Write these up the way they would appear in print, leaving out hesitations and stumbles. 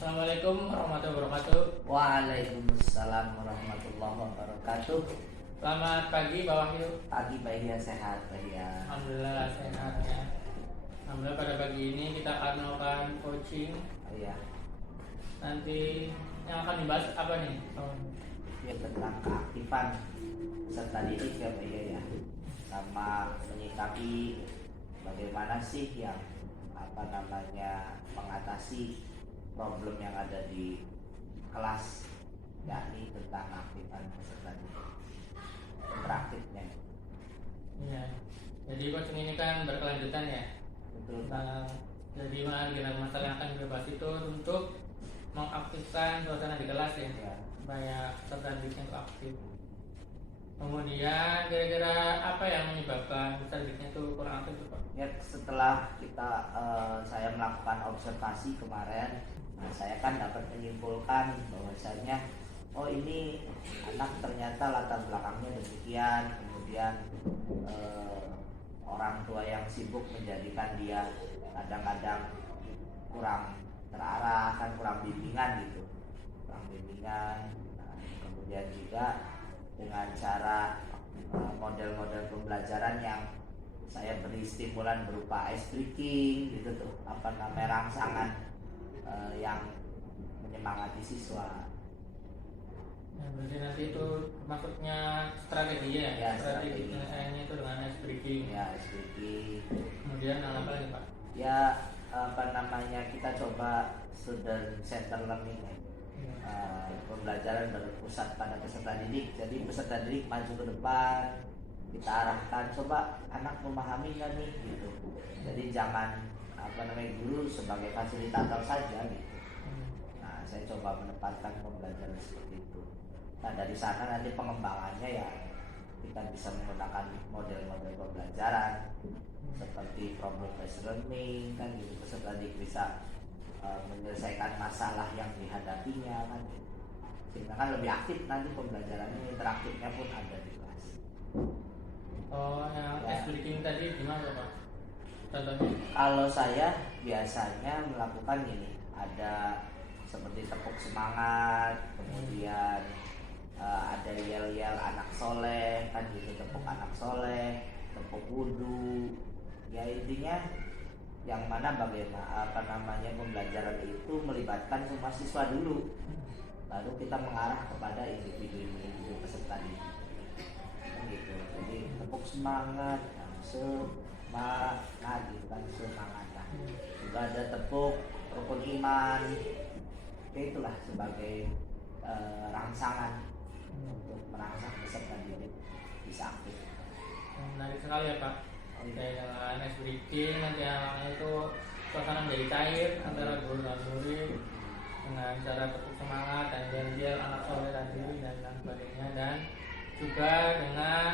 Assalamualaikum warahmatullahi wabarakatuh. Waalaikumsalam warahmatullahi wabarakatuh. Selamat pagi Pak Wahyu. Pagi Pak Hia, sehat Pak Hia. Alhamdulillah sehat ya. Alhamdulillah pada pagi ini kita akan melakukan coaching. Iya. Nanti yang akan dibahas apa nih? Ya tentang keaktifan peserta didik ya Pak Hia ya. Sama menyikapi bagaimana sih yang mengatasi problem yang ada di kelas, yakni tentang aktifan peserta didik interaktifnya. Iya. Jadi coaching ini kan berkelanjutan ya. Betul. Jadi masalah yang akan kita bahas itu untuk mengaktifkan suasana di kelas ya, Ya. supaya peserta didiknya itu aktif. Kemudian kira-kira apa yang menyebabkan peserta didiknya itu kurang aktif Pak? Ya, setelah saya melakukan observasi kemarin, saya kan dapat menyimpulkan bahwasanya ini anak ternyata latar belakangnya demikian, kemudian orang tua yang sibuk menjadikan dia kadang-kadang kurang terarah, kan kurang bimbingan gitu, Nah, kemudian juga dengan cara model-model pembelajaran yang saya beri stimulan berupa ice breaking gitu tuh, rangsangan yang menyemangati siswa. Ya, berarti nanti itu maksudnya strategi ya, Ya, strategi strategi. penyelesaiannya itu dengan ice breaking. Ya, ice breaking. Kemudian apa lagi Pak? Ya, kita coba student center learning ya. Pembelajaran berpusat pada peserta didik. Jadi peserta didik maju ke depan, kita arahkan, coba anak memahami nggak nih gitu. Jadi jangan guru sebagai fasilitator saja gitu. Nah, saya coba menempatkan pembelajaran seperti itu. Nah, dari sana nanti pengembangannya ya kita bisa menggunakan model-model pembelajaran seperti problem based learning kan gitu. Peserta didik bisa menyelesaikan masalah yang dihadapinya kan gitu. Sehingga kan lebih aktif nanti pembelajarannya, interaktifnya pun ada di kelas. Yang Ya. ice breaking tadi gimana Pak? Contohnya? Kalau saya biasanya melakukan ini, ada seperti tepuk semangat, kemudian ada yel-yel anak soleh, kan gitu, tepuk anak soleh, tepuk wudhu. Ya intinya yang mana pembelajaran itu melibatkan semua siswa dulu, baru kita mengarah kepada individu peserta didik. Gitu. Jadi tepuk semangat, semangat gitu kan, semangat. Juga ada tepuk rukun iman. Itulah sebagai rangsangan untuk merangsang peserta didik bisa aktif. Menarik sekali ya Pak. Dengan ice breaking nanti anaknya itu suasana menjadi cair antara guru dan murid dengan cara tepuk semangat dan yel-yel anak soleh tadi dan lain sebagainya, dan juga dengan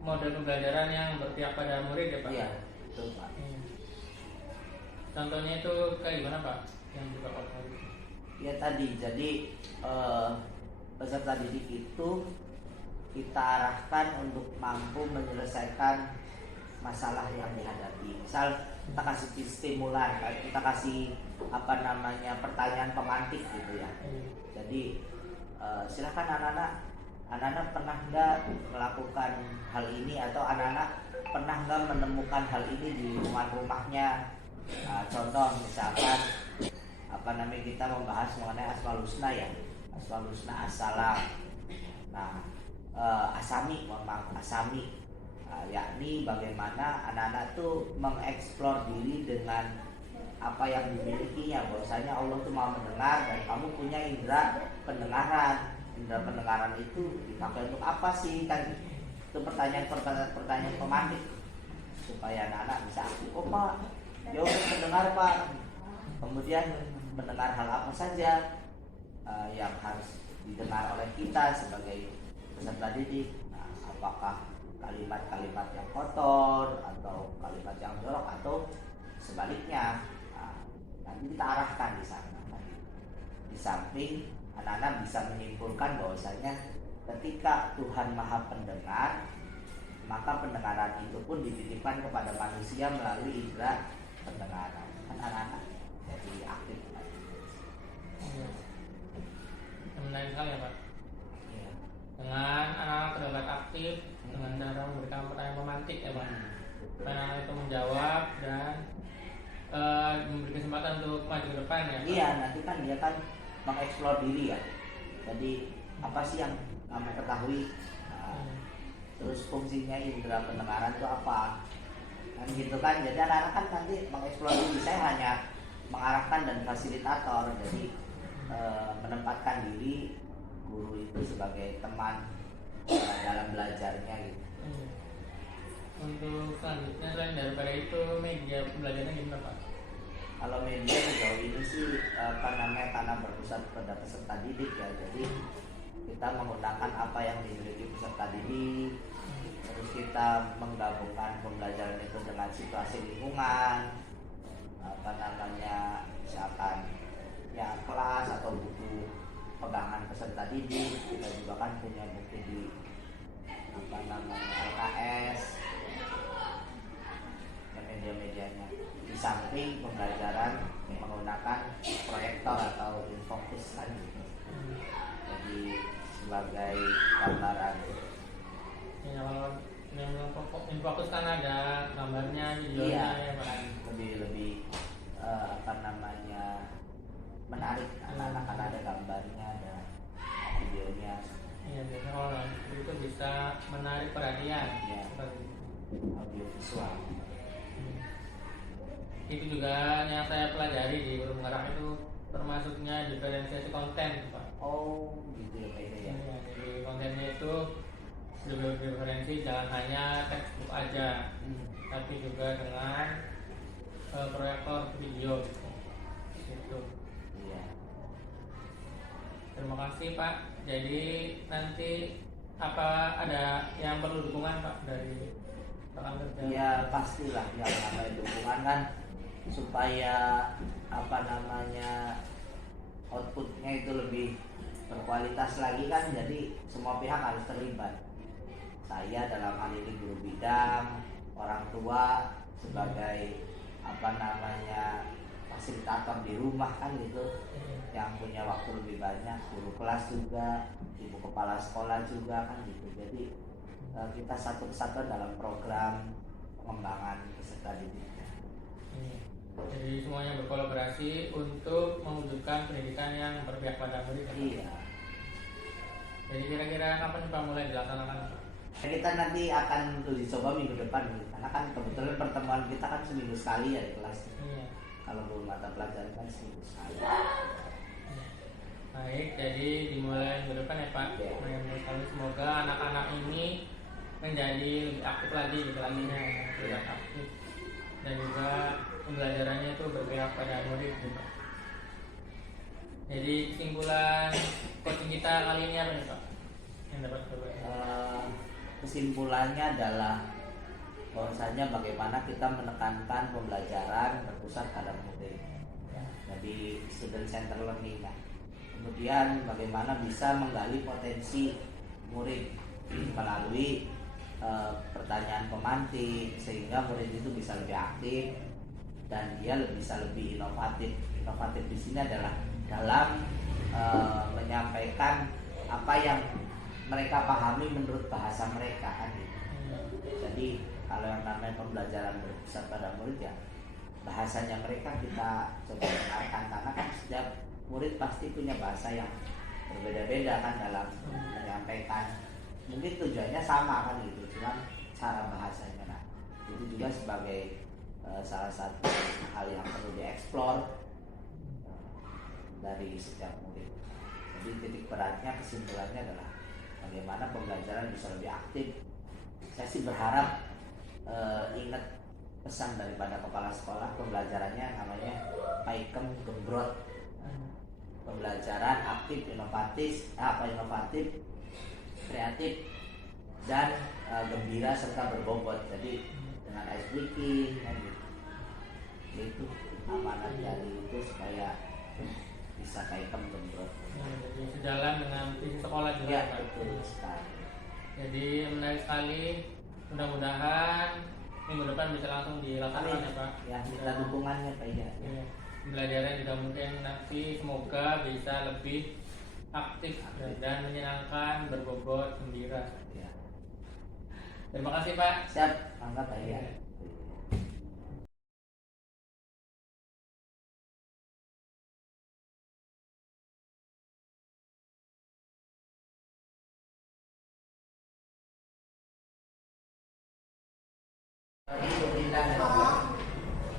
model pembelajaran yang berpihak pada murid ya Pak. Iya, betul Pak. Contohnya itu kayak gimana Pak yang dibawa murid? Ya tadi, jadi peserta didik itu kita arahkan untuk mampu menyelesaikan masalah yang dihadapi. Misal kita kasih stimulan, kita kasih pertanyaan pemantik gitu ya. Jadi silakan anak-anak pernah nggak melakukan hal ini, atau anak-anak pernah nggak menemukan hal ini di rumahnya. Contoh misalkan kita membahas mengenai asmaul husna ya, asmaul husna, assalam. Nah, asami, yakni bagaimana anak-anak tuh mengeksplor diri dengan apa yang dimilikinya. Bahwasanya Allah tuh mau mendengar dan kamu punya indera pendengaran. Indera pendengaran itu dipakai untuk apa sih kan? Itu pertanyaan pemantik supaya anak-anak bisa aktif. Oh Pak, ya untuk mendengar Pak. Kemudian mendengar hal apa saja yang harus didengar oleh kita sebagai peserta didik. Nah, apakah kalimat-kalimat yang kotor atau kalimat yang jorok atau sebaliknya. Nanti kita arahkan di sana. Di samping anak-anak bisa menyimpulkan bahwasanya ketika Tuhan Maha Pendengar, maka pendengaran itu pun dititipkan kepada manusia melalui indera pendengaran. Kan anak-anak jadi aktif. Iya. Menarik sekali ya Pak. Iya. Dengan anak-anak terlibat aktif dengan cara memberikan pertanyaan pemantik ya Pak. Anak itu menjawab dan memberi kesempatan untuk maju ke depan ya Pak. Iya, nanti kan dia kan mengeksplor diri ya. Jadi apa sih yang kamu ketahui? Nah, terus fungsinya indera pendengaran itu apa? Kan gitu kan. Jadi anak-anak kan nanti mengeksplor diri. Saya hanya mengarahkan dan fasilitator. Jadi menempatkan diri guru itu sebagai teman dalam belajarnya gitu. Untuk selanjutnya selain daripada itu media pembelajarannya gimana Pak? Kalau media sejauh ini sih karena berpusat pada peserta didik ya, jadi kita menggunakan apa yang dimiliki peserta didik, terus kita menggabungkan pembelajaran itu dengan situasi lingkungan, misalkan ya kelas atau buku pegangan peserta didik. Kita juga kan punya buku di LKS dan media-medianya. Di samping pembelajaran menggunakan proyektor atau infocus kan gitu. Jadi sebagai gambaran. Ya kalau yang infocus kan ada gambarnya, videonya ya Pak. Lebih menarik. Anak-anak kan ada gambarnya, ada videonya. Iya, biasanya kalau itu bisa menarik perhatian. Ya, audio visual. Itu juga yang saya pelajari di guru penggerak itu termasuknya diferensiasi konten Pak. Oh gitu ya Pak ya. Iya, jadi kontennya itu juga diferensi, jangan hanya textbook aja, tapi juga dengan proyektor video gitu. Iya. Terima kasih Pak. Jadi nanti apa ada yang perlu dukungan Pak dari rekan kerja? Ya pastilah yang namanya dukungan kan supaya outputnya itu lebih berkualitas lagi kan, jadi semua pihak harus terlibat. Saya dalam hal ini guru bidang, orang tua sebagai fasilitator di rumah kan gitu, yang punya waktu lebih banyak, guru kelas juga, ibu kepala sekolah juga kan gitu. Jadi kita satu kesatuan dalam program pengembangan peserta didik. Jadi semuanya berkolaborasi untuk mewujudkan pendidikan yang berpihak pada murid. Iya. Jadi kira-kira kapan Pak mulai dilaksanakan? Kita nanti akan uji coba minggu depan nih, karena kan kebetulan pertemuan kita kan seminggu sekali ya di kelas. Iya. Kalau belum mata pelajaran kan seminggu sekali. Baik, jadi dimulai minggu depan ya Pak. Ya. Semoga anak-anak ini menjadi lebih aktif lagi di kelasnya, lebih aktif, dan juga pembelajarannya itu berpihak pada murid gitu. Jadi kesimpulan coaching kita kali ini apa nih Pak? Yang dapat kesimpulannya adalah bahwasanya bagaimana kita menekankan pembelajaran berpusat pada murid. Jadi student center learning kan. Kemudian bagaimana bisa menggali potensi murid melalui pertanyaan pemantik sehingga murid itu bisa lebih aktif dan dia bisa lebih inovatif. Inovatif di sini adalah dalam menyampaikan apa yang mereka pahami menurut bahasa mereka kan gitu. Jadi kalau yang namanya pembelajaran berpusat pada murid ya bahasanya mereka kita coba dengarkan, karena kan setiap murid pasti punya bahasa yang berbeda-beda kan dalam menyampaikan. Mungkin tujuannya sama kan gitu, cuma cara bahasanya. Nah, itu juga sebagai salah satu hal yang perlu dieksplor dari setiap murid. Jadi titik beratnya, kesimpulannya adalah bagaimana pembelajaran bisa lebih aktif. Saya sih berharap ingat pesan daripada kepala sekolah, pembelajarannya namanya Paikem Gembrot. Pembelajaran aktif, inovatif, kreatif, dan gembira serta berbobot. Jadi dengan ice breaking kan gitu. Itu amanat dari itu supaya bisa Paikem Gembrot. Jadi sejalan dengan visi sekolah juga Ya, Pak. betul sekali. Jadi menarik sekali. Mudah-mudahan minggu depan bisa langsung dilaksanakan ya Pak. Ya, minta dukungannya Pak ya. Iya. pembelajaran juga mungkin nanti semoga bisa lebih aktif dan menyenangkan, berbobot, gembira. Ya. Terima kasih Pak. Siap, angkat Pak ya.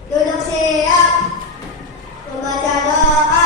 Duduk siap, membaca doa.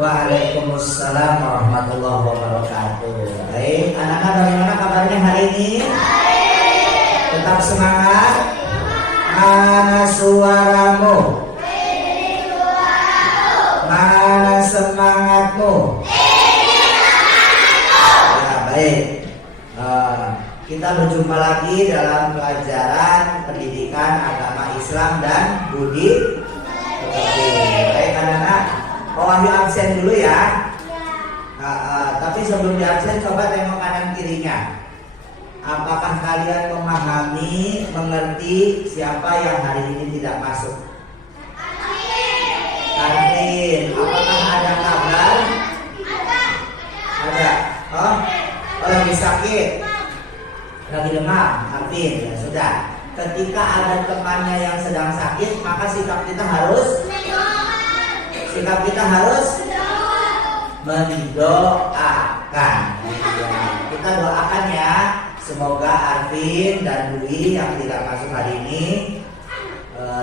Waalaikumsalam warahmatullahi wabarakatuh. Baik, anak-anak bagaimana kabarnya hari ini? Tetap semangat. Mana suaramu? Mana semangatmu? Ya, baik. Kita berjumpa lagi dalam pelajaran pendidikan agama Islam dan budi pekerti. Baik anak-anak, Wahyu absen dulu ya. Tapi sebelum di absen coba tengok kanan kirinya. Apakah kalian memahami, mengerti siapa yang hari ini tidak masuk? Arvin. Apakah ada kabar? Ada. Oh, lagi sakit, lagi demam. Arvin, ya sudah. Ketika ada temannya yang sedang sakit, maka sikap kita harus mendoakan. Kita doakan ya, semoga Arvin dan Dwi yang tidak masuk hari ini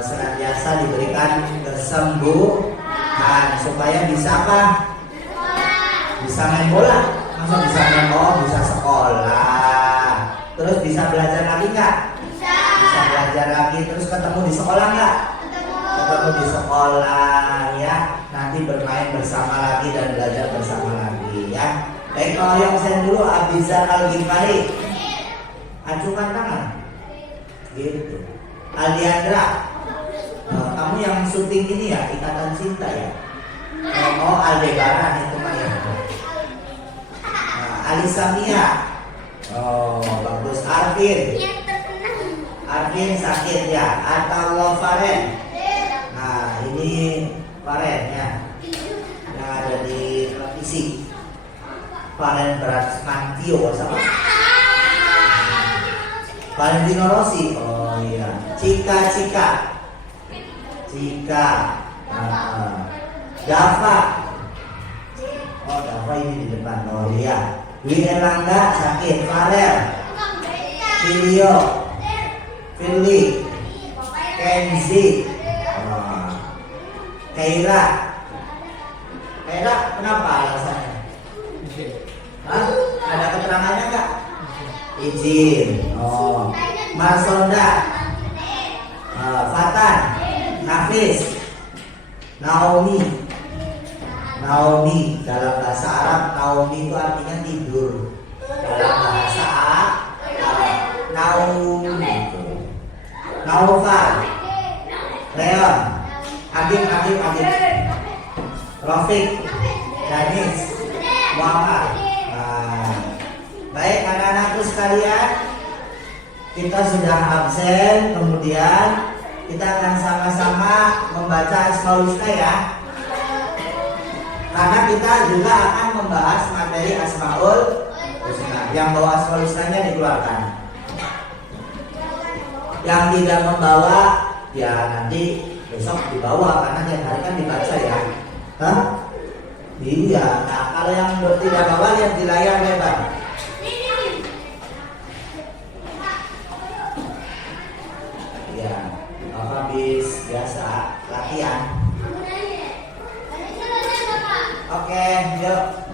senantiasa diberikan kesembuhan supaya bisa apa? Bisa main bola. Masa bisa main bisa sekolah. Terus bisa belajar lagi nggak? Bisa belajar lagi. Terus ketemu di sekolah nggak? Ketemu di sekolah ya. Nanti bermain bersama lagi dan belajar bersama lagi ya. Baik, kalau yang saya dulu Abizar Al-Ghifari, acukan tangan. Gitu. Aldiandra, kamu yang syuting ini ya, Ikatan Cinta ya. Oh, Aldebaran itu mah ya. Alisamia. Oh, bagus. Arvin sakit ya. Atau Faren. Nah, ini Faren ya. Yang ada di televisi. Faren Brasmantio sama. Valentino Rossi. Oh iya. Cika. Dava. Oh, Dava ini di depan. Oh iya. Dwi Erlangga sakit. Farel. Filio. Firly. Kenzi. Kaira, kenapa alasannya? Hah? Ada keterangannya nggak? Izin. Oh, Marsonda. Fatan, Nafis, Naomi. Naomi dalam bahasa Arab, Naomi itu artinya tidur. Dalam bahasa Arab, Naomi. Naufal, Leon, Adib, Rafiq, Danis, Muhammad. Baik anak-anakku sekalian, kita sudah absen, kemudian kita akan sama-sama membaca Asmaul Husna ya. Karena kita juga akan membahas materi Asmaul Husna. Yang bawa Asmaul Husnanya dikeluarkan. Yang tidak membawa ya nanti besok dibawa karena tiap hari kan dibaca ya. Hah? Iya. Nah kalau yang tidak bawa lihat di layar lebar. Ya, habis biasa latihan. Oke, yuk.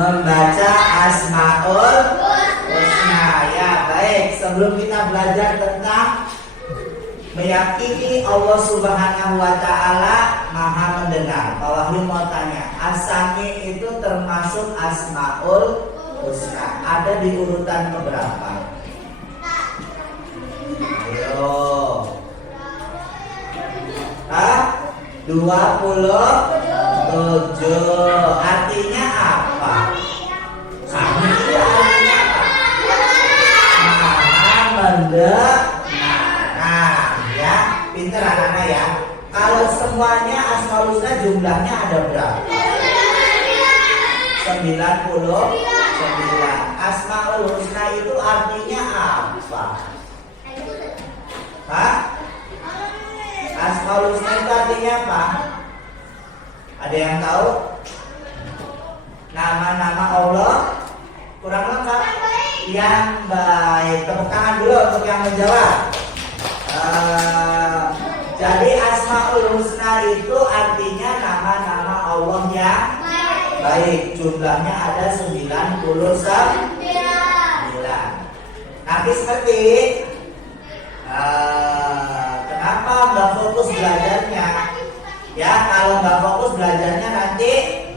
membaca Asmaul Husna. Ya, baik. Sebelum kita belajar tentang meyakini Allah Subhanahu wa Ta'ala Maha mendengar, Pak Wahyu mau tanya, As-Sami itu termasuk Asmaul Husna. Ada di urutan keberapa? 27. Artinya apa? Kami itu artinya apa? Maha mendengar. Ya, pinter anak-anak ya. Kalau semuanya Asmaul Husna jumlahnya ada berapa? 99. Asmaul Husna itu artinya apa? Hah? Asmaul Husna itu artinya apa? Ada yang tahu? Nama-nama Allah kurang lengkap. Yang baik, tepuk tangan dulu untuk yang menjawab. Jadi Asmaul Husna itu artinya nama-nama Allah yang baik. Jumlahnya ada 99. Nanti seperti kenapa nggak fokus belajarnya? Ya, kalau nggak fokus belajarnya nanti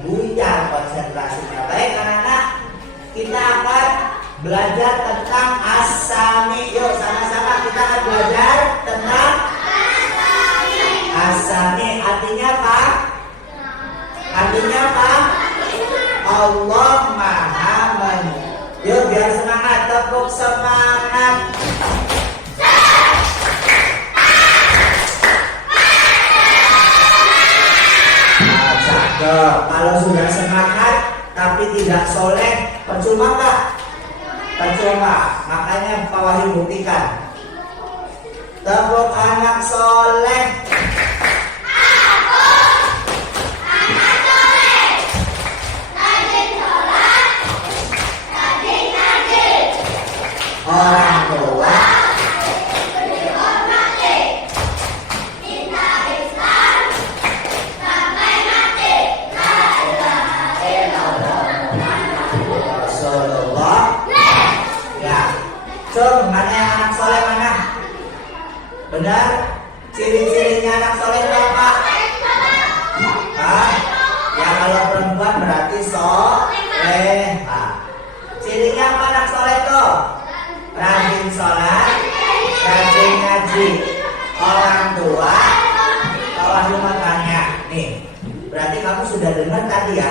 buyar konsentrasinya. Baik anak-anak, kita akan belajar tentang As-Sami. Yuk sama-sama kita akan belajar tentang As-Sami. Artinya apa? Artinya apa? Allah Maha mendengar. Yuk biar semangat, tepuk semangat. Kalau sudah semangat tapi tidak soleh, percuma nggak? Percuma. Makanya Pak Wahyu buktikan. Tepuk anak soleh. Anak soleh, rajin sholat, rajin ngaji. Orang tua Dihormati, cinta Islam sampai mati. La ilaha illallah Rasulullah. Ya, Cung, mana yang anak soleh mana? Benar? Ciri-cirinya anak soleh berapa? Hah? Ya kalau perempuan berarti solehah. Cirinya apa anak soleh tuh? Rajin sholat, rajin ngaji. Orang tua, kalau rumah tanya, nih, berarti kamu sudah dengar tadi ya?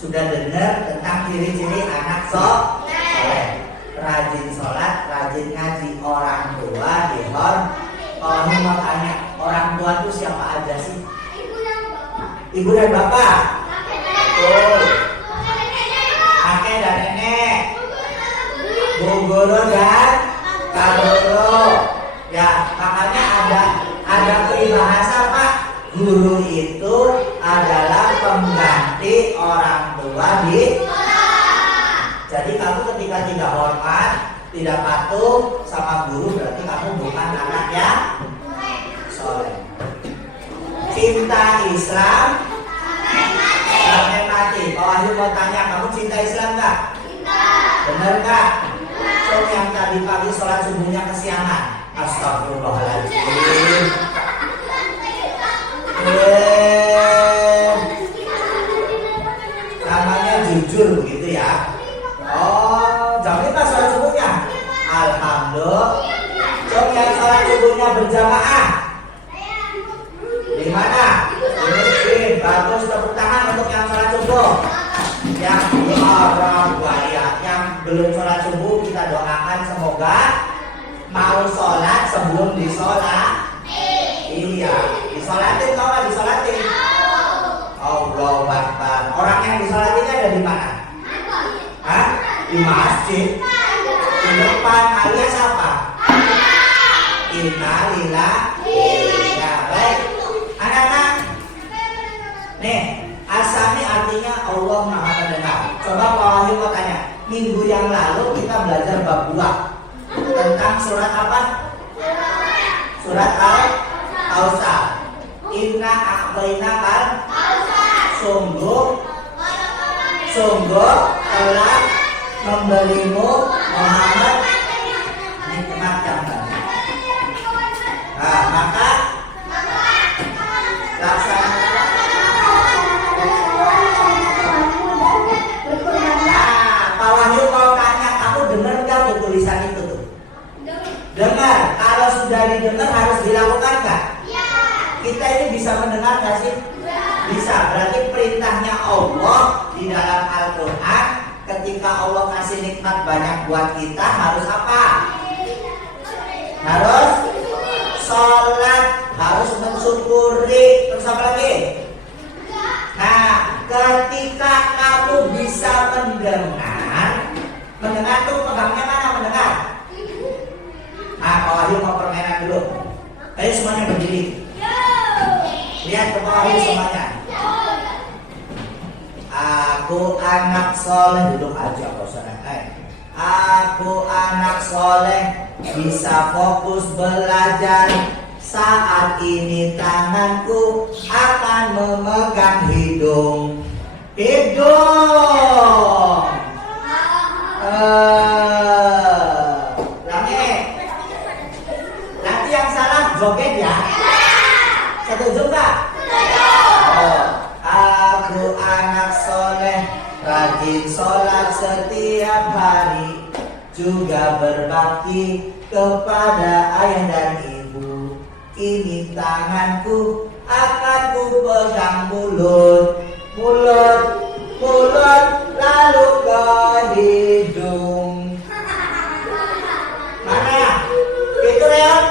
Sudah dengar tentang ciri-ciri anak soleh. Rajin sholat, rajin ngaji. Orang tua dihormati. Kalau mau tanya, orang tua itu siapa aja sih? Ibu dan bapak. Betul. Kakek dan nenek. Bu guru dan Kak guru. Ya, makanya ada peribahasa Pak. Guru itu adalah pengganti orang tua di. Jadi kamu ketika tidak hormat, tidak patuh sama guru, berarti kamu bukan anak yang soleh. Cinta Islam sampai mati. Pak Wahyu mau tanya, kamu cinta Islam nggak? Bener nggak? So yang tadi pagi sholat subuhnya kesiangan. Astagfirullahaladzim. Namanya jujur begitu ya. Oh, jam 5 sholat subuhnya. Alhamdulillah. Coba yang sholat subuhnya berjamaah. Di mana? Di masjid. Bagus, tepuk tangan untuk yang sholat subuh. Yang yang belum sholat subuh kita doakan semoga mau sholat sebelum disolat. Iya, disolatin tau nggak disolatin? Allahu Akbar. Orang yang disolatin ada di mana? Hah? Di masjid. Di depan alias apa? Innalillahi. Ya baik. Anak-anak. Nih, As-Sami artinya Allah Maha Mendengar. Coba Pak Wahyu mau tanya. Minggu yang lalu kita belajar bab 2 tentang surat apa? Surat Al-Kausar. Inna a'tayna al-Kausar. Sungguh telah memberimu Muhammad nikmat yang banyak. Nah, maka laksanakan. Pak Wahyu mau tanya, kamu dengar nggak tuh tulisan itu tuh? Dengar. Kalau sudah didengar harus dilakukan nggak? Kita ini bisa mendengar nggak sih Allah di dalam Al-Quran ketika Allah kasih nikmat banyak buat kita harus apa? Harus sholat, harus mensyukuri. Terus apa lagi? Nah, ketika kamu bisa mendengar tuh pegangnya mana mendengar? Nah, Pak Wahyu mau permainan dulu. Ayo semuanya berdiri. Lihat ke Pak Wahyu semuanya. Aku anak soleh, duduk aja kau naik. Aku anak soleh, bisa fokus belajar. Saat ini tanganku akan memegang hidung. Lange. Nanti yang salah joget ya. Setuju nggak? Aku anak soleh, rajin sholat setiap hari, juga berbakti kepada ayah dan ibu. Kini tanganku akan ku pegang mulut, lalu ke hidung. Mana? Itu Reon?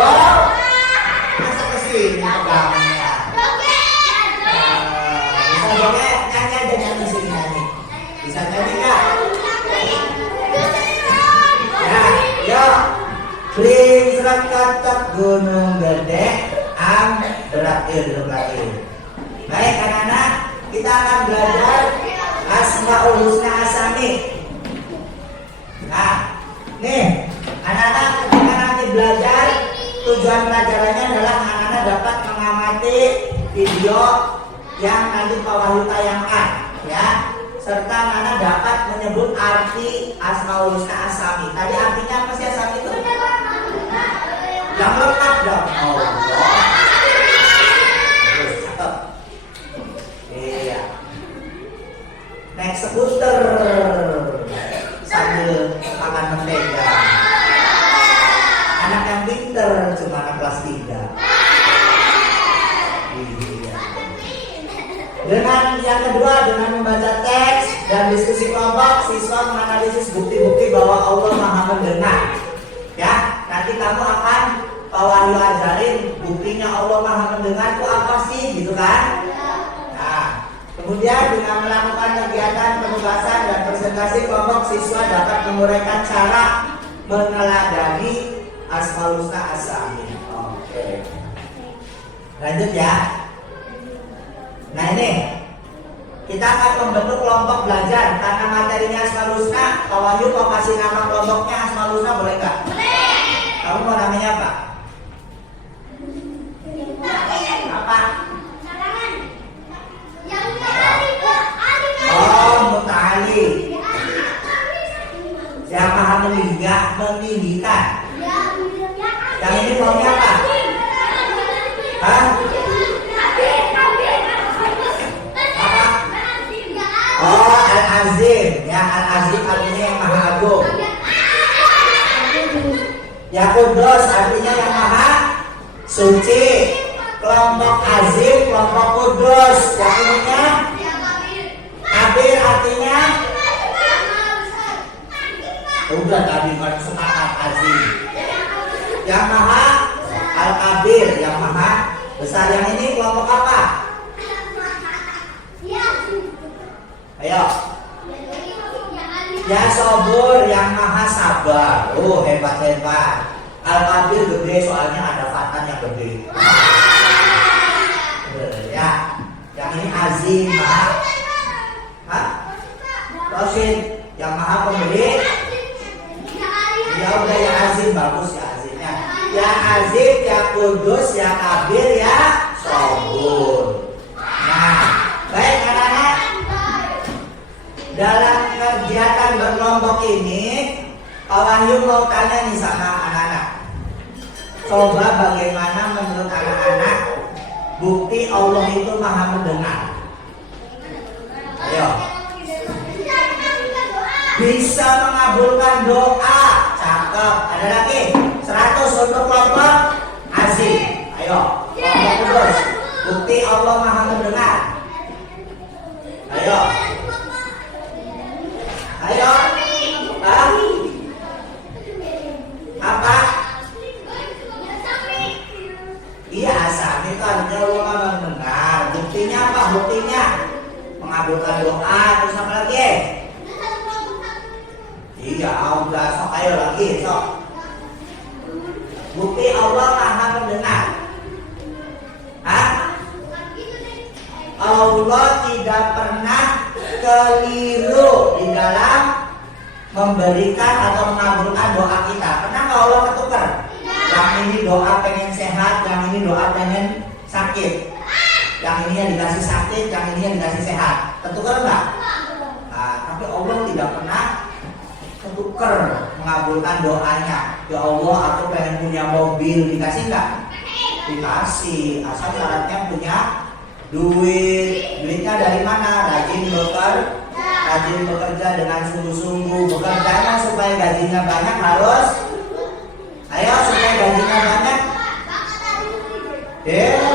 Oh, masa kesini pegangnya? Bisa joget, nyanyi aja nyanyi sini nyanyi. Bisa nyanyi nggak? Ya, yuk. Bring serat katak gunung gede, berakhir duduk lagi. Baik anak-anak, kita akan belajar Asmaul Husna Asami. Nah, nih anak-anak ketika nanti belajar, tujuan pelajarannya adalah anak-anak dapat mengamati video yang nanti Pak Wahyu tayangkan, ya. Serta anak-anak dapat menyebut arti Asmaul Husna Asami. Tadi artinya apa sih Asami itu? Yang lengkap dong. Oh, terus cakep. Iya. Naik skuter sambil makan mentega. Anak yang pinter cuma anak kelas 3. Iya. Dengan yang kedua, dengan membaca teks dan diskusi kelompok, siswa menganalisis bukti-bukti bahwa Allah Maha mendengar. Ya, nanti kamu akan Pak Wahyu ajarin buktinya Allah Maha mendengar itu apa sih, gitu kan? Nah, kemudian dengan melakukan kegiatan penugasan dan presentasi kelompok, siswa dapat menguraikan cara meneladani Asmaul Husna Asami. Oke. Lanjut ya. Nah ini kita akan membentuk kelompok belajar karena materinya Asmaul Husna. Pak Wahyu mau kasih nama kelompoknya Asmaul Husna boleh nggak? Kamu mau namanya apa? Apa? Oh, muta'ali. Yang maha meninggikan. Yang ini maunya apa? Hah? Oh, Al-Azim. Ya, Al-Azim artinya yang maha agung. Ya, Kudus artinya yang maha suci. Kelompok Azim, kelompok Kudus. Yang ininya Kabir artinya udah tadi kan sepakat Azim. Yang maha Al-Kabir, yang maha besar. Yang ini kelompok apa? Ayo. Ya Sobur, yang maha sabar. Oh, hebat-hebat. Al-Kabir gede soalnya ada fatan yang gede. Ya. Yang ini Azim, maha. Hah? Rosin, yang maha pemberi. Ya udah ya Azim, bagus ya Azimnya. Ya Azim, ya Kudus, ya Kabir, ya Sobur. Nah, baik anak-anak. Dalam kegiatan berkelompok ini, Pak Wahyu mau tanya nih sama anak-anak. Coba bagaimana menurut anak-anak bukti Allah itu maha mendengar? Ayo. Bisa mengabulkan doa. Cakep. Ada lagi 100 untuk kelompok Azim. Ayo, kelompok Kudus. Bukti Allah maha mendengar. Ayo. Ayo. Ah. Apa? Iya, asal itu artinya Allah Maha mendengar. Buktinya apa? Buktinya mengabulkan doa. Terus apa lagi? Iya, udah sok ayo lagi, sok. Bukti Allah Maha mendengar. Hah? Allah tidak pernah keliru di dalam memberikan atau mengabulkan doa kita. Pernah nggak Allah ketukar? Yang ini doa pengen sehat, yang ini doa pengen sakit. Yang ini yang dikasih sakit, yang ini yang dikasih sehat. Ketukar nggak? Nah, tapi Allah tidak pernah ketukar mengabulkan doanya. Ya Allah, aku pengen punya mobil, dikasih nggak? Dikasih. Asal syaratnya punya duit. Duitnya dari mana? Rajin bekerja dengan sungguh-sungguh. Bekerjanya supaya gajinya banyak harus. Ayo, supaya gajinya banyak.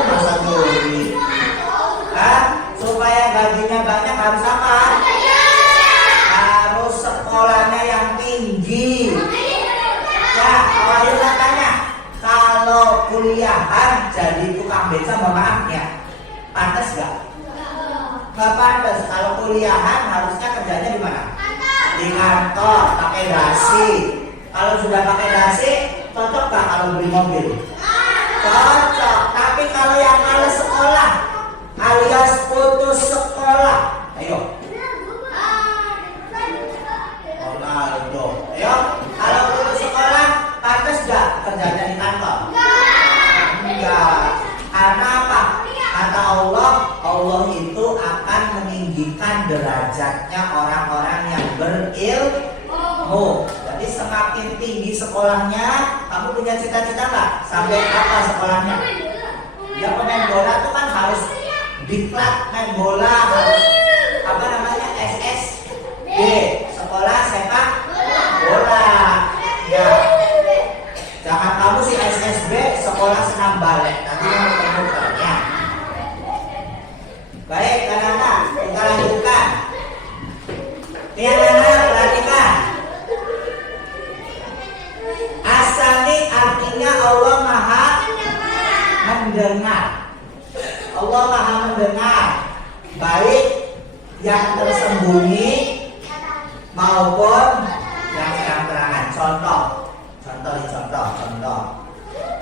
Masa duit. Supaya gajinya banyak harus apa? Harus sekolahnya yang tinggi. Ya, ayo tanya. Kalau kuliahan jadi tukang beca, maafnya, pantas gak? Gak pantas. Kalau kuliahan harusnya kerjanya di mana? Di kantor, pakai dasi. Kalau sudah pakai dasi, cocok gak kalau beli mobil? Cocok. Tapi kalau yang males sekolah alias putus sekolah, ayo. Ronaldo, ayo. Kalau putus sekolah, pantas gak kerjanya di kantor? Enggak. Karena apa? Kata Allah, Allah itu akan meninggikan derajatnya orang-orang yang berilmu. Jadi semakin tinggi sekolahnya, kamu punya cita-cita nggak? Sampai apa sekolahnya? Ya pemain bola itu kan harus diklat main bola, harus apa namanya SSB, sekolah sepak bola. Ya, jangan kamu si SSB sekolah senam balet, nanti kamu temukannya. Baik, anak-anak, kita lanjutkan. Ini anak-anak perhatikan. Asami artinya Allah Maha mendengar. Allah Maha mendengar baik yang tersembunyi maupun yang terang-terangan. Contoh.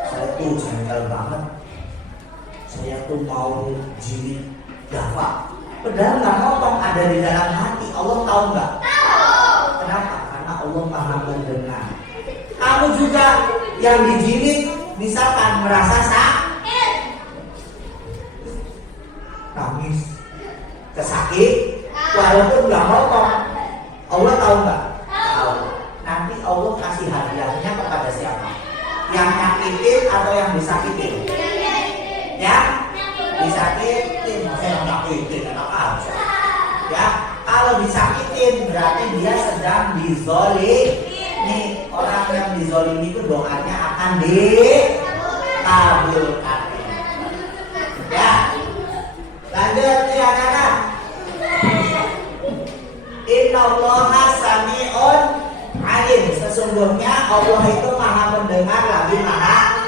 Saya tuh jengkel banget. Saya tuh mau jilid Dava. Padahal nggak ngomong, ada di dalam hati. Allah tahu nggak? Tahu. Kenapa? Karena Allah Maha mendengar. Kamu juga yang dijilid, misalkan merasa sakit, nangis, kesakit, walaupun nggak ngomong, Allah tahu nggak? Tahu. Nanti Allah kasih hadiahnya kepada siapa? Yang nyakitin atau yang disakitin? Yang disakitin. Saya yang nyakitin, enak aja. Ya, kalau disakitin berarti dia sedang dizolim. Nih, orang yang dizolimi itu doanya akan dikabulkan. Ya, lanjut nih anak-anak. Innallaha sami'un alim. Sesungguhnya Allah itu Maha mendengar lagi Maha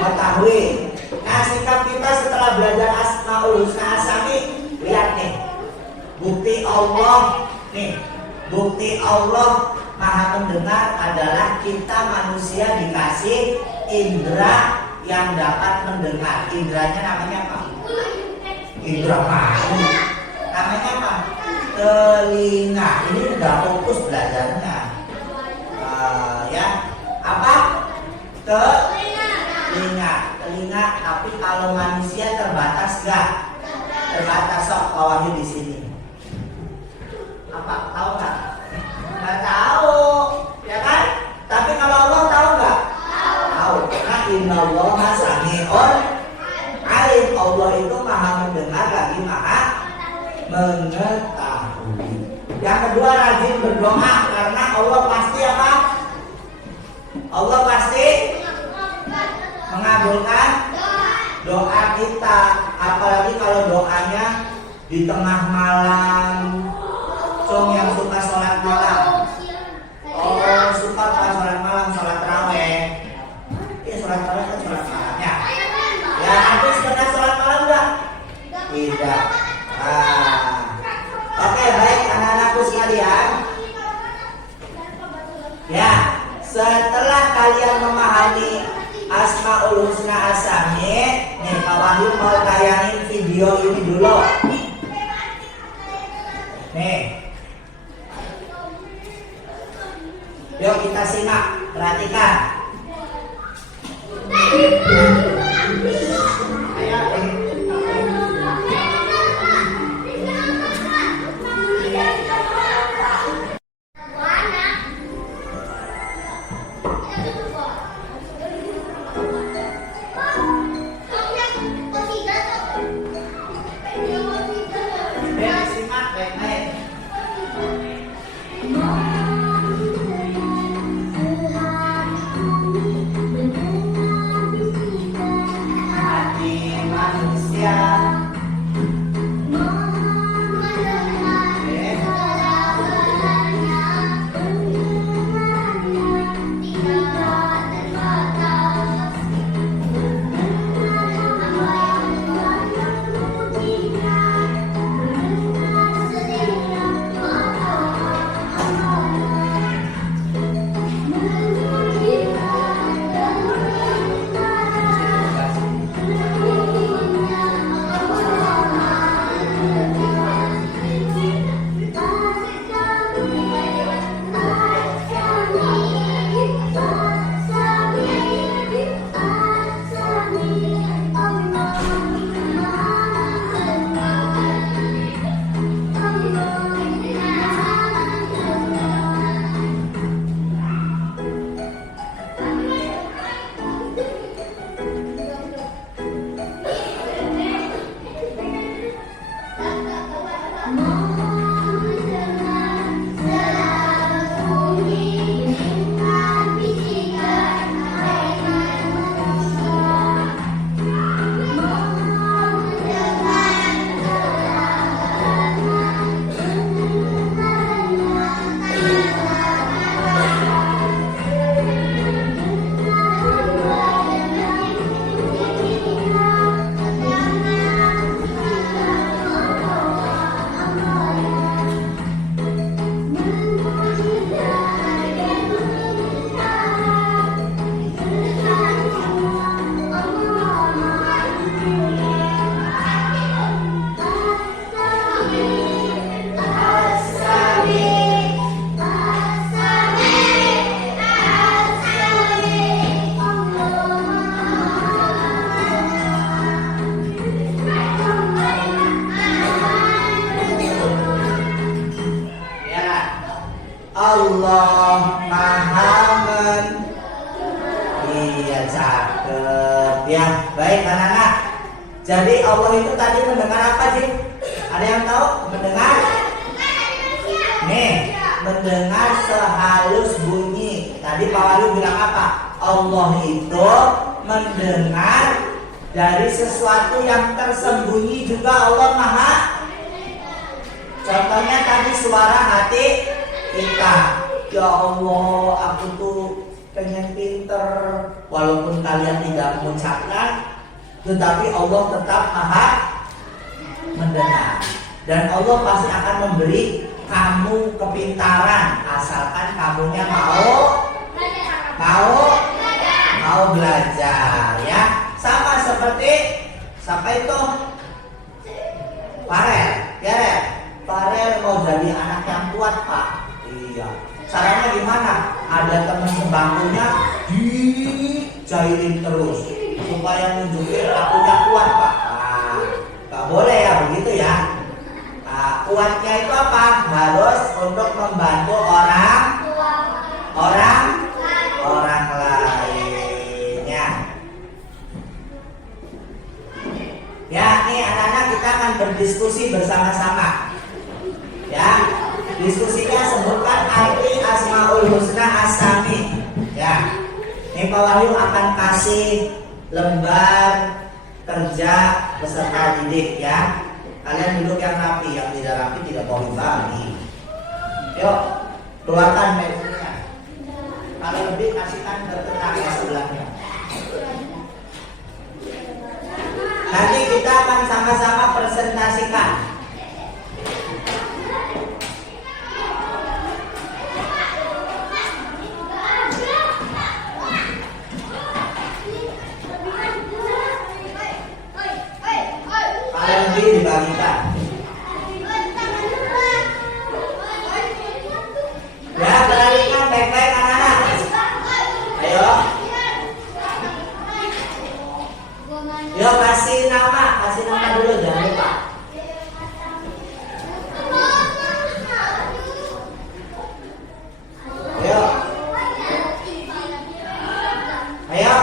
mengetahui. Nah, sikap kita setelah belajar Asmaul Husna Asami, lihat nih. Bukti Allah Maha mendengar adalah kita manusia dikasih indera yang dapat mendengar. Inderanya namanya apa? Indera mata. Namanya apa? Telinga. Ini udah fokus belajarnya. Ya, apa? Telinga. Tapi kalau manusia terbatas gak? Terbatas. Sok bawahi di sini. Apa? Tahu nggak? Nggak tahu, ya kan? Tapi kalau Allah tahu nggak? Tahu. Karena innallaha sami'un alim. Allah itu Maha mendengar lagi Maha mengetahui. Yang kedua, rajin berdoa karena Allah pasti apa? Allah pasti mengabulkan doa kita. Apalagi kalau doanya di tengah malam. Cong yang suka sholat malam. Oh, suka kan sholat malam, sholat taraweh. Iya, sholat taraweh kan sholat malamnya. Ya, antum pernah sholat malam nggak? Tidak. Oke, baik anak-anakku sekalian. Ya, setelah kalian memahami Asmaul Husna As-Sami, nih Pak Wahyu mau tayangin video ini dulu. Nih. Yuk kita simak, perhatikan. Simak baik-baik. Hati manusia. Allah Maha Iya, cakep ya. Baik anak-anak. Jadi Allah itu tadi mendengar apa sih? Ada yang tahu? Mendengar? Nih, mendengar sehalus bunyi. Tadi Pak Wali bilang apa? Allah itu mendengar dari sesuatu yang tersembunyi juga Allah Maha. Contohnya tadi suara hati kita. Ya Allah, aku tuh pengen pinter. Walaupun kalian tidak mengucapkan, tetapi Allah tetap Maha mendengar. Dan Allah pasti akan memberi kamu kepintaran asalkan kamunya mau belajar ya. Sama seperti siapa itu? Farel, ya. Farel mau jadi anak yang kuat, Pak. Iya. Caranya gimana? Ada teman sebangkunya dijahilin terus supaya nunjukin akunya kuat, Pak. Nah, gak boleh ya begitu ya. Nah, kuatnya itu apa? Harus untuk membantu orang lainnya. Ya, nih anak-anak kita akan berdiskusi bersama-sama. Ya, diskusinya sebutkan arti Asmaul Husna As-Sami. Ya, ini Pak Wahyu akan kasih lembar kerja peserta didik ya. Kalian duduk yang rapi, yang tidak rapi tidak boleh bagi. Yuk, keluarkan pensilnya. Kalau lebih kasihkan ke tetangga sebelahnya. Nanti kita akan sama-sama presentasikan. Kalau lebih dibagikan. Ya, perhatikan baik-baik anak-anak. Ayo. Yuk kasih nama dulu, jangan lupa. Ayo. Ayo.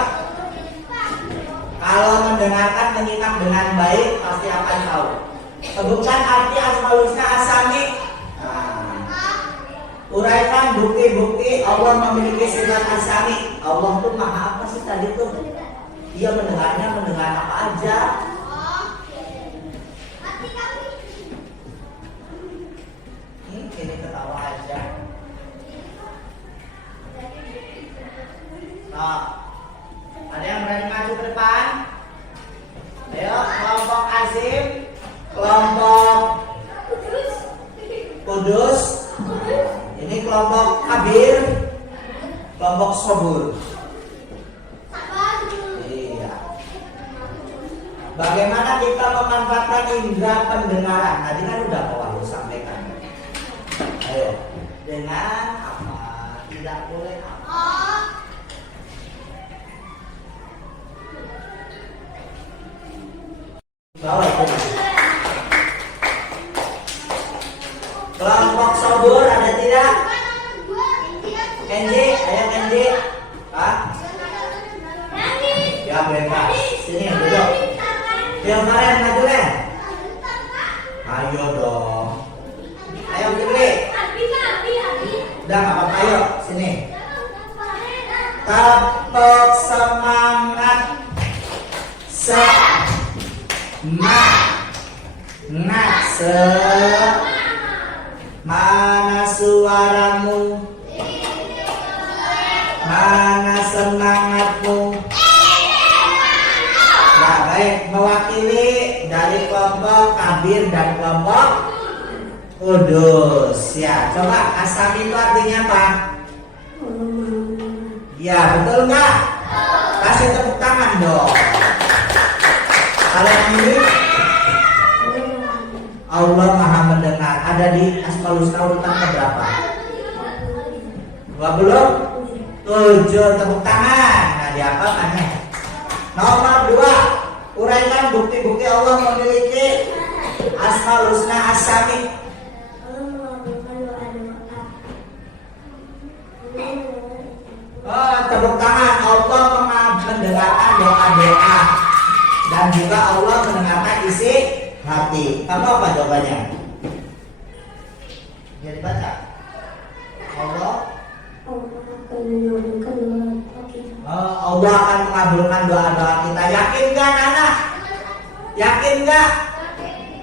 Kalau mendengarkan menyimak dengan baik pasti akan tahu. Sebutkan arti Asmaul Husna Asami. Uraikan bukti-bukti Allah memiliki sifat asami. Allah tuh maha apa sih tadi tuh? Dia mendengar apa aja. Ini ketawa aja. Nah, ada yang berani maju ke depan? Ayo, kelompok Azim, kelompok Kudus. Ini kelompok Kabir, kelompok Sobur. Iya. Bagaimana kita memanfaatkan indera pendengaran? Tadi kan udah Pak Wahyu sampaikan. Ayo, dengan apa? Tidak boleh apa? Bawa itu. Kelompok Sobur ada tidak? Kenji, ayo Kenji. Pak? Ya bebas. Sini duduk. Yang kemarin maju deh. Ayo dong. Ayo Fikri. Udah nggak apa-apa, ayo sini. Tepuk semangat. Mana suaramu? Mana semangatmu? Nah, baik, mewakili dari kelompok Kabir dan kelompok Kudus. Ya, coba Asami itu artinya apa? Ya, betul nggak? Kasih tepuk tangan dong. Kalau yang ini Allah Maha Mendengar. Ada di Asmaul Husna urutan keberapa? 27. Tepuk tangan. Nah, diapakannya? Nomor 2. Uraikan bukti-bukti Allah memiliki Asmaul Husna Asami. Oh, tepuk tangan. Allah mendengarkan doa-doa dan juga Allah mendengarkan isi hati. Kamu apa jawabannya? Jadi baca. Allah akan mengabulkan doa-doa kita. Yakin nggak, anak? Yakin nggak?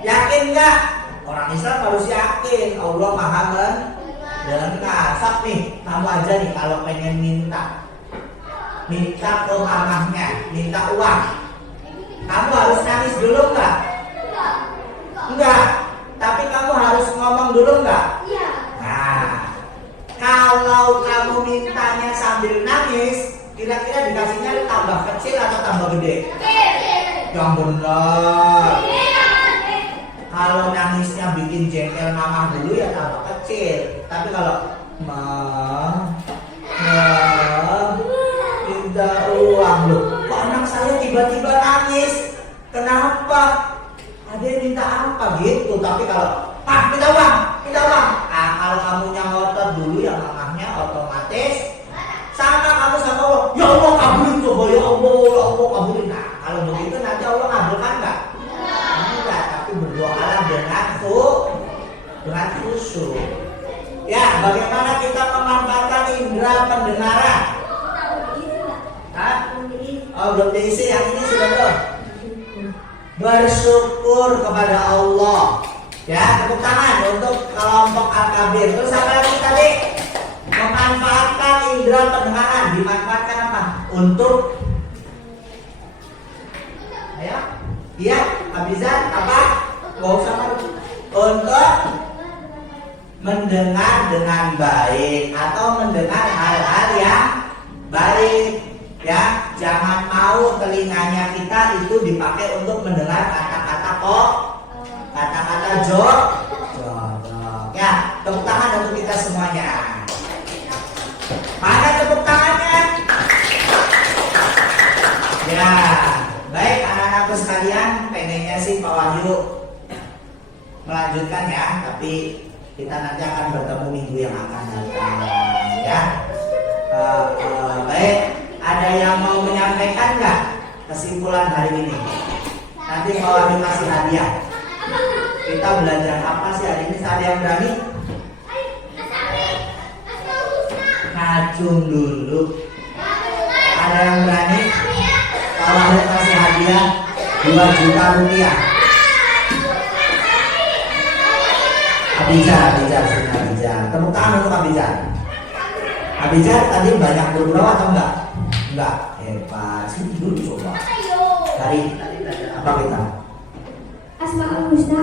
Yakin nggak? Orang Islam harus yakin Allah Maha mendengar. Sok nih, kamu aja nih kalau pengen minta ke mamahnya, minta uang, kamu harus nangis dulu nggak? Enggak. Tapi kamu harus ngomong dulu nggak? Iya. Nah, kalau kamu mintanya sambil nangis, kira-kira dikasihnya tambah kecil atau tambah gede? Yang benar. Kalau nangisnya bikin jengkel mama dulu ya tambah kecil. Tapi kalau minta uang, loh, kok anak saya tiba-tiba nangis? Kenapa? Ada yang minta apa gitu? Tapi kalau minta uang. Nah, kalau kamunya ngotot dulu ya mamahnya otomatis sama kamu sama Allah. Ya Allah kabulin coba, ya Allah kabulin. Nah, kalau begitu nanti Allah kabulkan nggak? Enggak, tapi berdoalah dengan khusyuk. Ya, bagaimana kita memanfaatkan indera pendengaran? Oh, belum diisi, yang ini sudah tuh. Bersyukur bersyukur kepada Allah. Ya, tepuk tangan untuk kelompok Al-Kabir. Terus apa lagi tadi? Memanfaatkan indera pendengaran. Dimanfaatkan apa? Untuk ayo, iya, Abizar apa? Gak usah malu. Untuk mendengar dengan baik atau mendengar hal-hal yang baik. Ya, jangan mau telinganya kita itu dipakai untuk mendengar kata-kata kata-kata jorok. Ya, tepuk tangan untuk kita semuanya. Mana tepuk tangannya? Ya, baik anak-anakku sekalian, pengennya sih Pak Wahyu melanjutkan ya, tapi kita nanti akan bertemu minggu yang akan datang ya. Baik, ada yang mau menyampaikan nggak kesimpulan hari ini? Nanti Pak Wahyu kasih hadiah. Kita belajar apa sih hari ini? Ada yang berani? Ngacung dulu. Ada yang berani? Pak Wahyu kasih hadiah 2 juta rupiah. Abizar. Tepuk tangan untuk Abizar. Abizar tadi banyak berdoa atau enggak? Enggak. Hebat. Sini dulu coba. Hari tadi belajar apa kita? Asmaul Husna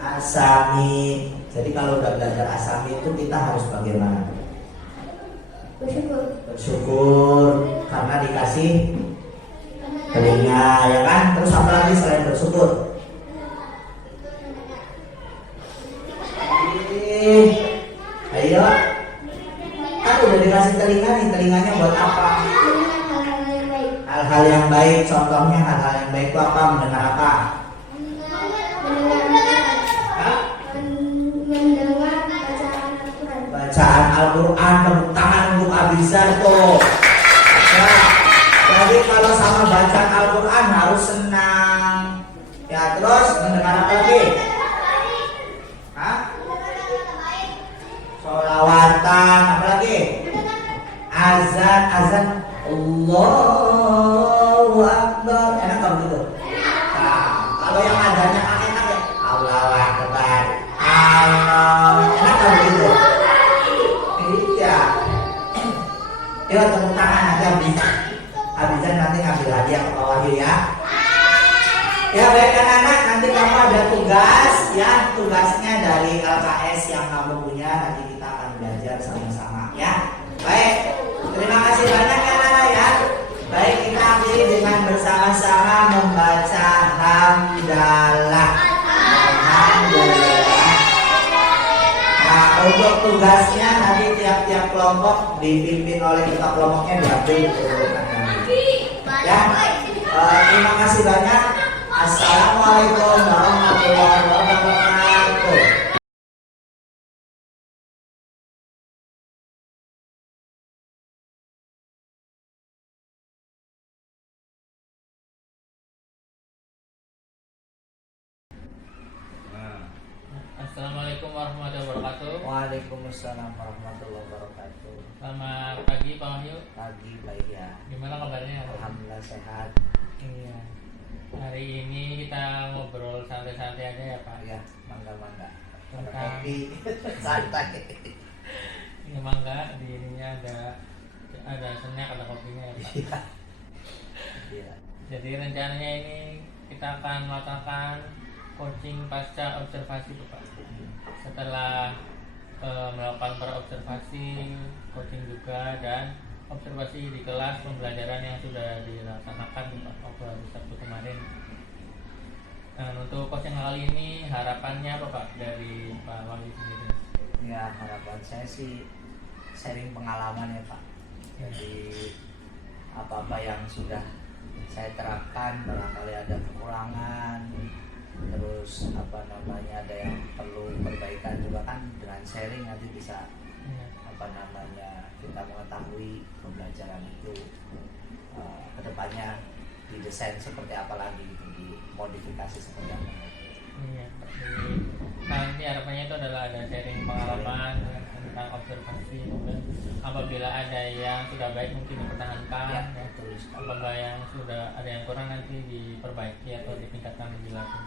Asami. Jadi kalau udah belajar asami itu kita harus bagaimana? Bersyukur karena dikasih telinga, ya kan? Terus apa lagi selain bersyukur? Ayo, kan udah dikasih telinga nih, telinganya buat apa? Hal-hal yang baik. Contohnya hal-hal yang baik itu apa? Mendengar apa? Bacaan Al-Quran. Tepuk tangan untuk Abizar tuh. Ya, jadi kalau sama bacaan Al-Quran harus senang. Ya, terus mendengar apa lagi? Sholawatan, apa lagi? Azan. Allahu Akbar. Enak gak begitu? Nah, kalau yang azannya enak ya? Allahu Akbar. Allah. Enak gak begitu? Iya. Yuk tepuk tangan nanti Abizar nanti ngambil hadiah ke Pak Wahyu ya. Ya baik anak-anak, nanti kamu ada tugas ya, tugasnya dari LKS yang kamu punya, nanti kita akan belajar sama-sama ya. Baik, terima kasih banyak ya anak-anak ya. Baik, kita akhiri dengan bersama-sama membaca hamdalah. Alhamdulillah. Nah, untuk tugasnya nanti tiap-tiap kelompok dipimpin oleh ketua kelompoknya diambil urutan. Ya, terima kasih banyak. Assalamualaikum warahmatullahi wabarakatuh. Assalamualaikum warahmatullahi wabarakatuh. Waalaikumsalam warahmatullahi wabarakatuh. Selamat pagi Pak Wahyu. Pagi baik ya. Gimana kabarnya? Alhamdulillah sehat. Iya. Hari ini kita ngobrol santai-santai aja ya Pak. Ya, mangga. Ada Tentang- kopi santai. Ini mangga, di ininya ada snack, ada kopinya ya Pak. Iya. Jadi rencananya ini kita akan melakukan coaching pasca observasi Pak. Setelah melakukan observasi, coaching juga, dan observasi di kelas pembelajaran yang sudah dilaksanakan Pak waktu Sabtu kemarin. Nah, untuk coaching kali ini harapannya apa Pak dari Pak Wahyu sendiri? Ya, harapan saya sih sharing pengalaman ya Pak. Jadi apa-apa yang sudah saya terapkan barangkali ada kekurangan, terus ada yang perlu perbaikan juga kan, dengan sharing nanti bisa Iya. kita mengetahui pembelajaran itu kedepannya didesain seperti apa lagi, dimodifikasi seperti apa lagi. Iya. Jadi nanti harapannya itu adalah ada sharing pengalaman tentang observasi, kemudian apabila ada yang sudah baik mungkin dipertahankan, Ya, ya. betul sekali. Apabila yang sudah ada yang kurang nanti diperbaiki atau ditingkatkan lebih lagi.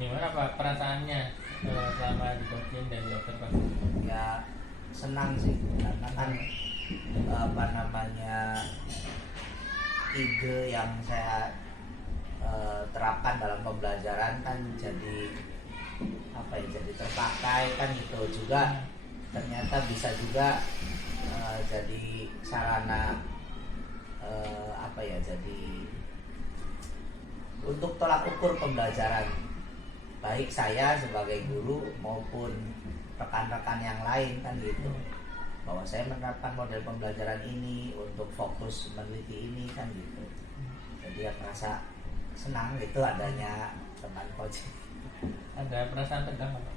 Gimana Pak perasaannya selama di coaching dan di observasi? Ya senang sih karena kan apa namanya ide yang saya terapkan dalam pembelajaran kan jadi apa ya, jadi terpakai kan gitu juga, ternyata bisa juga jadi sarana apa ya, jadi untuk tolak ukur pembelajaran baik saya sebagai guru maupun rekan-rekan yang lain kan gitu, bahwa saya menerapkan model pembelajaran ini untuk fokus meneliti ini kan gitu. Jadi ya merasa senang gitu adanya teman coaching. Ada perasaan tegang Pak?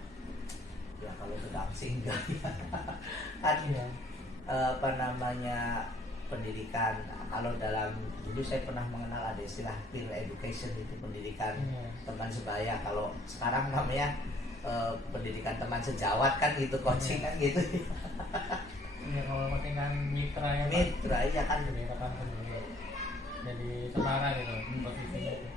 Ya kalau tegang sih enggak ya. Kan Iya. apa namanya pendidikan, kalau dalam dulu saya pernah mengenal ada istilah peer education, itu pendidikan teman sebaya. Kalau sekarang namanya pendidikan teman sejawat kan gitu, coaching kan gitu. Iya, kalau coaching kan mitra ya Pak. Mitra ya kan. Jadi rekan sendiri. Jadi semara gitu posisinya itu.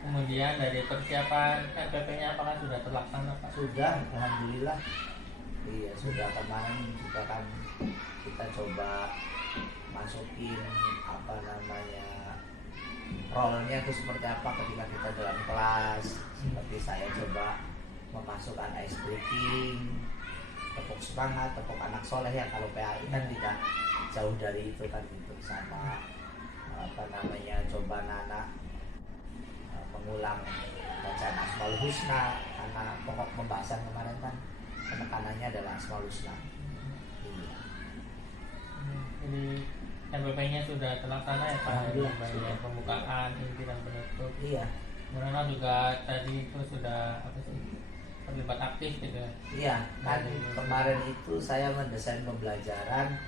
Kemudian dari persiapan RPP-nya apakah sudah terlaksana Pak? Sudah, alhamdulillah. Iya, sudah. Kemarin juga kan kita coba masukin apa namanya role-nya itu seperti apa ketika kita dalam kelas. Seperti saya coba memasukkan ice breaking, tepuk semangat, tepuk anak soleh ya, kalau PAI kan tidak jauh dari itu kan gitu. Sama apa namanya coba anak mengulang bacaan Asmaul Husna, karena pokok pembahasan kemarin kan penekanannya adalah Asmaul Husna. Iya. Jadi RPP-nya sudah terlaksana ya Pak? Alhamdulillah, Baik sudah. pembukaan, inti dan penutup. Iya. Karena juga tadi itu sudah apa sih, terlibat aktif gitu ya. Iya, kan kemarin itu saya mendesain pembelajaran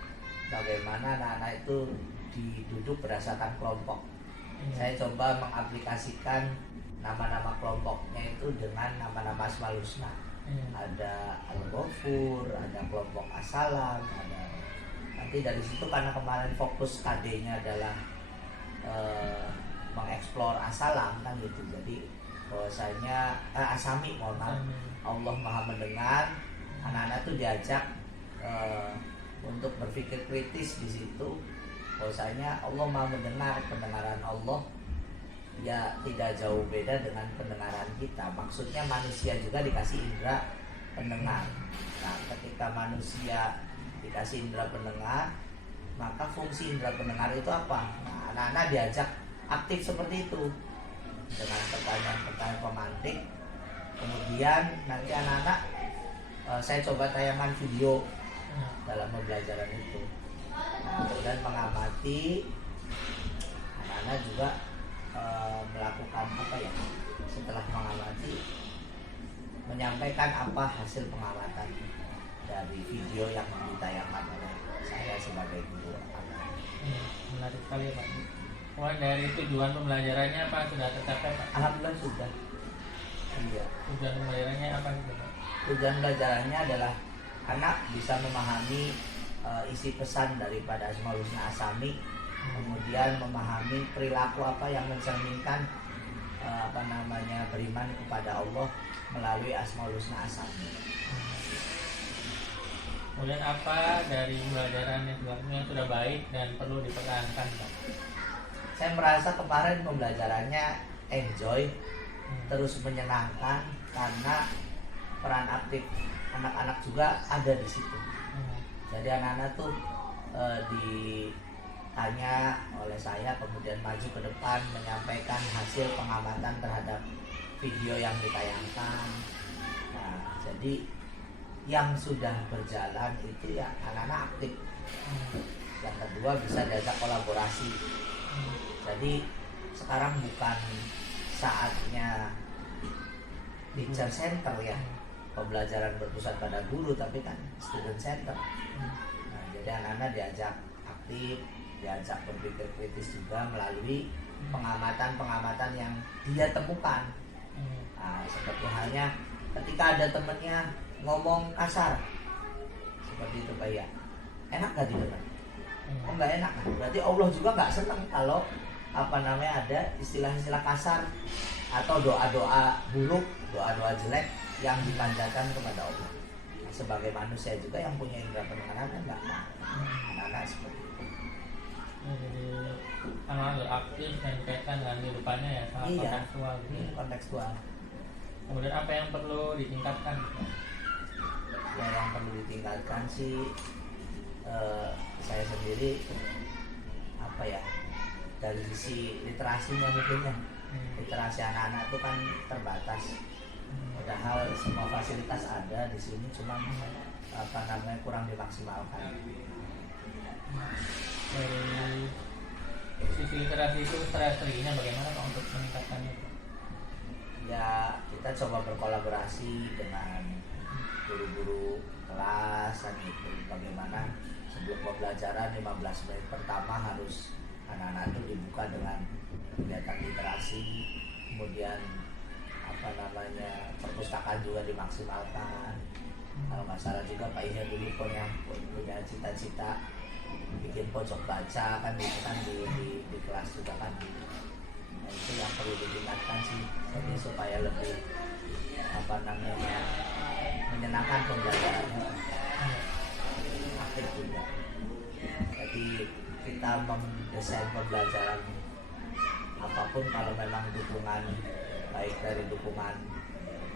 bagaimana anak-anak itu diduduk berdasarkan kelompok. Saya coba mengaplikasikan nama-nama kelompoknya itu dengan nama-nama Asmaul Husna. Ada Al-Ghafur, ada kelompok As-Salam, ada nanti dari situ, karena kemarin fokus KD-nya adalah mengeksplor As-Salam kan gitu. Jadi bahwasanya Asami, mohon maaf, Allah Maha Mendengar, anak-anak tuh diajak untuk berpikir kritis di situ. Bahwasanya Allah Maha Mendengar, pendengaran Allah ya tidak jauh beda dengan pendengaran kita. Maksudnya manusia juga dikasih indera pendengar. Nah, ketika manusia dikasih indera pendengar, maka fungsi indera pendengar itu apa? Nah, anak-anak diajak aktif seperti itu dengan pertanyaan-pertanyaan pemantik. Kemudian nanti anak-anak saya coba tayangkan video dalam pembelajaran itu. Dan mengamati anak-anak juga melakukan apa ya, setelah mengamati menyampaikan apa hasil pengamatan dari video yang ditayangkan oleh saya sebagai guru. Menarik sekali ya Pak. Kemudian dari tujuan pembelajarannya apa sudah tercapai Pak? Alhamdulillah sudah. Iya. Tujuan pembelajarannya apa gitu Pak? Tujuan belajarannya adalah anak bisa memahami isi pesan daripada Asmaul Husna Asami, kemudian memahami perilaku apa yang mencerminkan apa namanya beriman kepada Allah melalui Asmaul Husna Asami. Kemudian apa dari pembelajaran yang sebelumnya sudah baik dan perlu dipertahankan Pak? Saya merasa kemarin pembelajarannya enjoy, terus menyenangkan karena peran aktif anak-anak juga ada di situ. Jadi anak-anak tuh ditanya oleh saya, kemudian maju ke depan menyampaikan hasil pengamatan terhadap video yang ditayangkan. Nah, jadi yang sudah berjalan itu ya anak-anak aktif. Yang kedua bisa diajak kolaborasi. Jadi sekarang bukan saatnya teacher center ya, pembelajaran berpusat pada guru, tapi kan student center. Nah, jadi anak-anak diajak aktif, diajak berpikir kritis juga melalui pengamatan-pengamatan yang dia temukan. Nah, seperti halnya ketika ada temennya ngomong kasar seperti itu Pak ya, enak gak didengar? Oh nggak enak kan? Berarti Allah juga nggak senang kalau apa namanya ada istilah-istilah kasar atau doa-doa buruk, doa-doa jelek yang dipanjatkan kepada Allah. Sebagai manusia juga yang punya indera pendengaran kan nggak mau anak-anak seperti itu. Ya, jadi anak aktif dan kaitan dengan kehidupannya ya, sangat Iya. kontekstual gitu. Kontekstual. Kemudian apa yang perlu ditingkatkan? Ya, yang perlu ditingkatkan sih saya sendiri apa ya, dari sisi literasinya mungkin ya. Literasi anak-anak itu kan terbatas. Padahal semua fasilitas ada di sini, cuma apa namanya kurang dimaksimalkan. Dari sisi literasi itu strateginya bagaimana Pak untuk meningkatkannya? Ya kita coba berkolaborasi dengan guru-guru kelas dan gitu, bagaimana sebelum pembelajaran 15 menit pertama harus anak-anak itu dibuka dengan kegiatan literasi, kemudian apa namanya perpustakaan juga dimaksimalkan. Kalau nggak salah juga Pak Inya dulu punya cita-cita bikin pojok baca kan gitu kan di kelas juga kan. Nah, itu yang perlu ditingkatkan sih, jadi supaya lebih apa namanya menyenangkan pembelajarannya, aktif juga. Jadi kita mendesain pembelajaran apapun kalau memang dukungan baik dari dukungan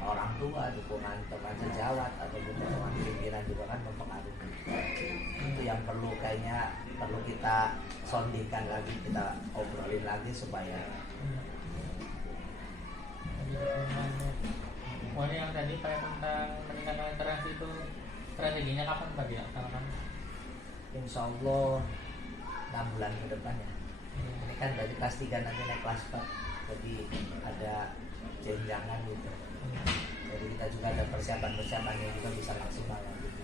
orang tua, dukungan teman sejawat ataupun dukungan pimpinan juga kan mempengaruhi. Itu yang perlu kita sondingkan lagi, kita obrolin lagi supaya Ini yang tadi Pak tentang meningkatkan literasi itu strateginya kapan Pak dilaksanakan? insya Allah 6 bulan ke depan ya. Ini kan dari kelas 3 nanti naik kelas 4, jadi ada jenjangan gitu. Jadi kita juga ada persiapan yang juga bisa maksimal gitu.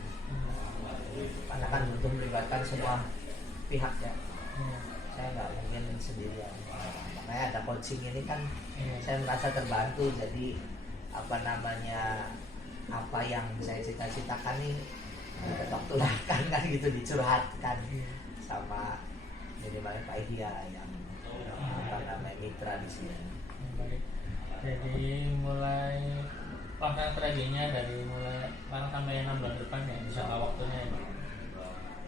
Karena kan untuk melibatkan semua pihak ya. Saya nggak mungkin sendirian. Makanya ada coaching ini kan saya merasa terbantu. Jadi apa namanya, apa yang saya cita-citakan nih diketok-tularkan kan gitu, dicurhatkan sama minimalnya Pak Ihya yang apa namanya mitra di sini. Baik. Jadi mulai pelaksanaan strateginya dari mulai sampai 6 bulan depan ya, insya Allah waktunya ya.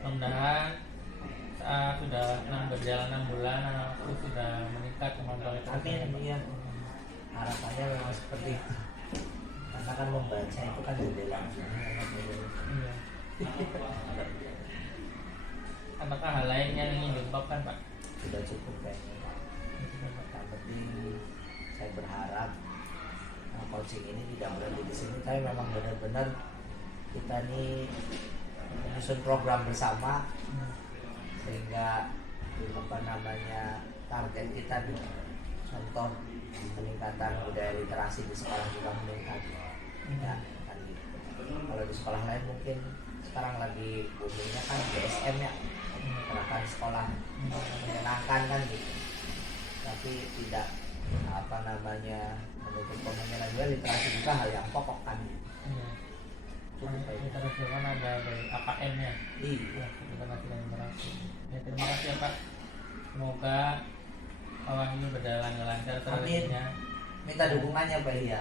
Mudah-mudahan saat sudah berjalan 6 bulan anak itu sudah meningkat kemampuan literasinya. Amin, iya. Harapannya memang seperti itu. Karena kan membaca itu kan jendela. Iya. Apakah hal lain yang ingin diungkapkan Pak? Sudah cukup kayaknya. Yang penting saya berharap coaching ini tidak berhenti di sini, tapi memang benar-benar kita nih menyusun program bersama sehingga apa namanya target kita di contoh peningkatan budaya literasi di sekolah juga meningkat ya kan gitu. Kalau di sekolah lain mungkin sekarang lagi boomingnya kan GSM ya, gerakan sekolah menyenangkan kan gitu, tapi tidak apa namanya menutup kemungkinan juga literasi juga hal yang pokok kan gitu. Literasi kan ada dari AKM ya. Iya. Literasi dan literasi. Ya, terima kasih ya Pak. Semoga awal ini berjalan lancar strateginya. Minta dukungannya Pak Ihya.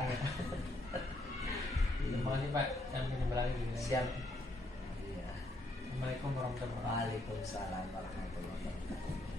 Terima kasih Pak. Sampai jumpa lagi. Siap. Iya. Assalamualaikum warahmatullahi wabarakatuh. Waalaikumsalam warahmatullahi wabarakatuh.